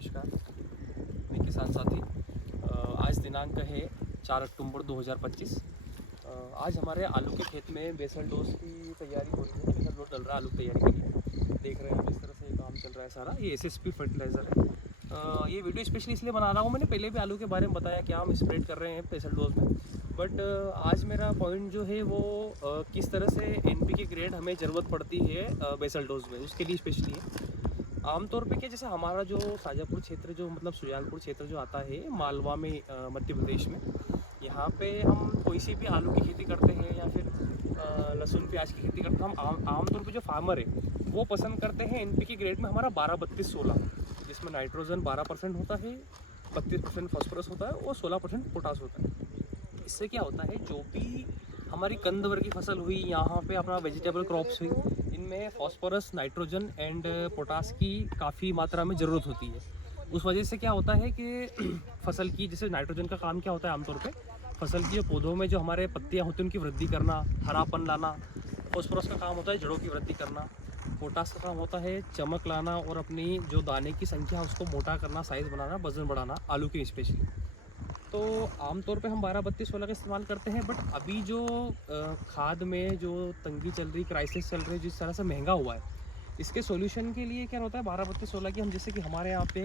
नमस्कार, मैं किसान साथी। आज दिनांक है 4 अक्टूबर 2025। आज हमारे आलू के खेत में बेसल डोज की तैयारी हो रही है। बेसल डोज डल रहा है आलू की तैयारी के लिए। देख रहे हैं आप इस तरह से काम चल रहा है सारा। ये एसएसपी फर्टिलाइज़र है। ये वीडियो स्पेशली इसलिए बना रहा हूँ, मैंने पहले भी आलू के बारे में बताया क्या हम स्प्रेड कर रहे हैं बेसल डोज में। बट आज मेरा पॉइंट जो है वो किस तरह से एनपीके ग्रेड हमें ज़रूरत पड़ती है बेसल डोज में, उसके लिए स्पेशली है। आमतौर पे क्या, जैसे हमारा जो शाजापुर क्षेत्र जो मतलब सुजानपुर क्षेत्र जो आता है मालवा में, मध्य प्रदेश में, यहाँ पे हम कोई सी भी आलू की खेती करते हैं या फिर लहसुन प्याज की खेती करते हैं, हम आमतौर पे जो फार्मर है वो पसंद करते हैं एनपीके ग्रेड में हमारा 12-32-16, जिसमें नाइट्रोजन 12% होता है, 32% फॉस्फोरस होता है और 16% पोटास होता है। इससे क्या होता है, जो भी हमारी कंद वर्गी फसल हुई, यहाँ पे अपना वेजिटेबल क्रॉप्स हुई, इनमें फास्फोरस, नाइट्रोजन एंड पोटास की काफ़ी मात्रा में ज़रूरत होती है। उस वजह से क्या होता है कि फसल की, जैसे नाइट्रोजन का काम क्या होता है आमतौर पे, फसल की पौधों में जो हमारे पत्तियाँ होती हैं उनकी वृद्धि करना, हरापन लाना। फास्फोरस का काम होता है जड़ों की वृद्धि करना। पोटास का काम होता है चमक लाना और अपनी जो दाने की संख्या उसको मोटा करना, साइज़ बनाना, वजन बढ़ाना, आलू की स्पेशली। तो आमतौर पे हम 12-32-16 का इस्तेमाल करते हैं। बट अभी जो खाद में जो तंगी चल रही, क्राइसिस चल रही है, जिस तरह से महंगा हुआ है, इसके सॉल्यूशन के लिए क्या होता है, 12-32-16 की हम, जैसे कि हमारे यहाँ पे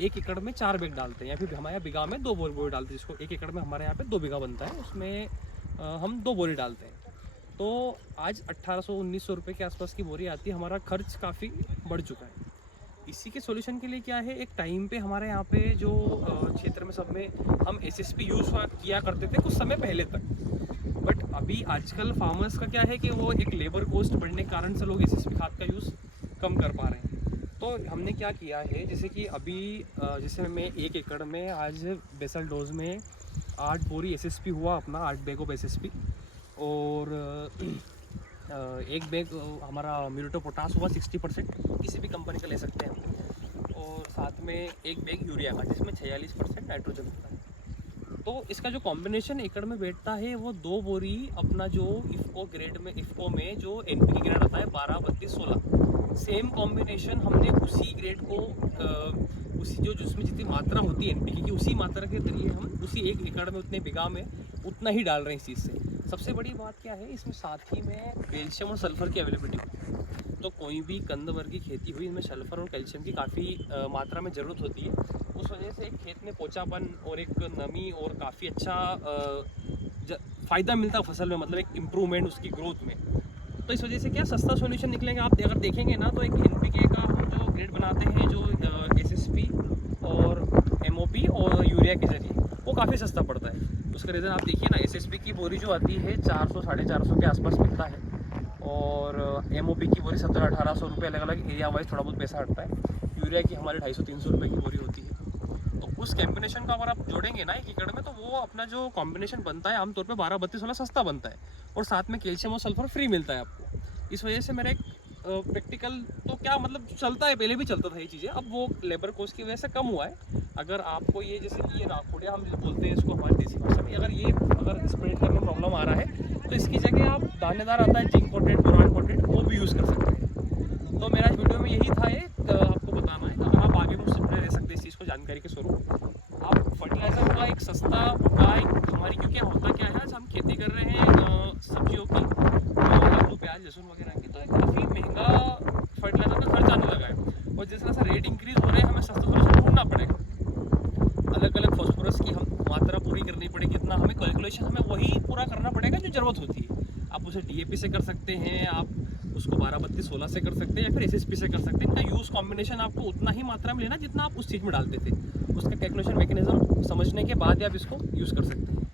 1 एकड़ में 4 बैग डालते हैं, या फिर हमारे यहाँ बीघा में 2 बोरी डालते हैं। जिसको 1 एकड़ में हमारे यहाँ पे 2 बीघा बनता है, उसमें हम 2 बोरी डालते हैं। तो आज 1800-1900 रुपये के आसपास की बोरी आती है। हमारा खर्च काफ़ी बढ़ चुका है। इसी के सॉल्यूशन के लिए क्या है, एक टाइम पे हमारे यहाँ पे जो क्षेत्र में सब में हम एसएसपी यूज़ किया करते थे कुछ समय पहले तक। बट अभी आजकल फार्मर्स का क्या है कि वो एक लेबर कॉस्ट बढ़ने के कारण से लोग एसएसपी खाद का यूज़ कम कर पा रहे हैं। तो हमने क्या किया है, जैसे कि अभी जैसे मैं 1 एकड़ में आज बेसल डोज में 8 बोरी एसएसपी हुआ अपना, 8 बैग ऑफ एसएसपी, और 1 बैग हमारा म्यूरेटो पोटास हुआ 60%, किसी भी कंपनी का ले सकते हैं हम, और साथ में 1 बैग यूरिया का जिसमें 46% नाइट्रोजन होता है। तो इसका जो कॉम्बिनेशन एकड़ में बैठता है वो 2 बोरी अपना जो इफ़को ग्रेड में, इफ़को में जो एनपीके ग्रेड आता है 12-32-16, सेम कॉम्बिनेशन हमने उसी ग्रेड को उसी जो जिसमें जितनी मात्रा होती है एनपीके की, उसी मात्रा के जरिए हम उसी 1 एकड़ में उतने बीघा में उतना ही डाल रहे हैं इस चीज़ से। सबसे बड़ी बात क्या है, इसमें साथ ही में कैल्शियम और सल्फर की अवेलेबिलिटी होती है। तो कोई भी कंद वर्ग की खेती हुई, इनमें सल्फर और कैल्शियम की काफ़ी मात्रा में ज़रूरत होती है। उस वजह से एक खेत में पोचापन और एक नमी और काफ़ी अच्छा फ़ायदा मिलता है फसल में, मतलब एक इम्प्रूवमेंट उसकी ग्रोथ में। तो इस वजह से क्या सस्ता सॉल्यूशन निकलेंगे। आप अगर देखेंगे ना तो एक एनपीके का हम जो ग्रेड बनाते हैं, जो एसएसपी और एमओपी और यूरिया के जरिए, वो काफ़ी सस्ता पड़ता है। उसका रीज़न आप देखिए ना, एसएसपी की बोरी जो आती है 400-450 के आसपास मिलता है, और एमओपी की बोरी 1700-1800 रुपये, अलग अलग एरिया वाइज थोड़ा बहुत पैसा हटता है। यूरिया की हमारे 250-300 रुपये की बोरी होती है। तो उस कॉम्बिनेशन का अगर आप जोड़ेंगे ना 1 एकड़ में, तो वो अपना जो कॉम्बिनेशन बनता है आमतौर पे 12-32-16 सस्ता बनता है, और साथ में कैल्शियम और सल्फर फ्री मिलता है आपको। इस वजह से मेरा एक प्रैक्टिकल तो क्या मतलब चलता है, पहले भी चलता था ये चीज़ें, अब वो लेबर कॉस्ट की वजह से कम हुआ है। अगर आपको ये, जैसे कि ये राखोड़िया हम जो बोलते हैं इसको हमारी देसी भाषा में, अगर स्प्रेड करने में प्रॉब्लम आ रहा है तो इसकी जगह आप दानेदार आता है जिंक कोटेड, बोरान कोटेड, वो भी यूज़ कर सकते हैं। तो मेरा इस वीडियो में यही था, आपको बताना है। अगर आप आगे मुझसे जुड़े रह सकते हैं इस चीज़ को जानकारी के स्वरूप, आप फर्टिलाइज़र का एक सस्ता उपाय हमारी, क्योंकि होता क्या है, आज हम खेती कर रहे हैं सब्जियों की, आलू प्याज लहसुन वगैरह की, तो काफ़ी महंगा फर्टिलाइज़र का खर्च आने लगा है, और जिस तरह से रेट इंक्रीज़ हो रहे हैं, हमें सस्ता सॉल्यूशन ढूंढना पड़ेगा। अलग अलग फॉस्फोरस की हम मात्रा पूरी करनी पड़ेगी, इतना हमें कैलकुलेशन हमें वही पूरा करना पड़ेगा जो ज़रूरत होती है। आप उसे डीएपी से कर सकते हैं, आप उसको 12-32-16 से कर सकते हैं, या फिर एसएसपी से कर सकते हैं। इनका यूज़ कॉम्बिनेशन आपको उतना ही मात्रा में लेना जितना आप उस चीज़ में डालते थे। उसका कैलकुलेशन मैकेनिज्म समझने के बाद ही आप इसको यूज़ कर सकते हैं।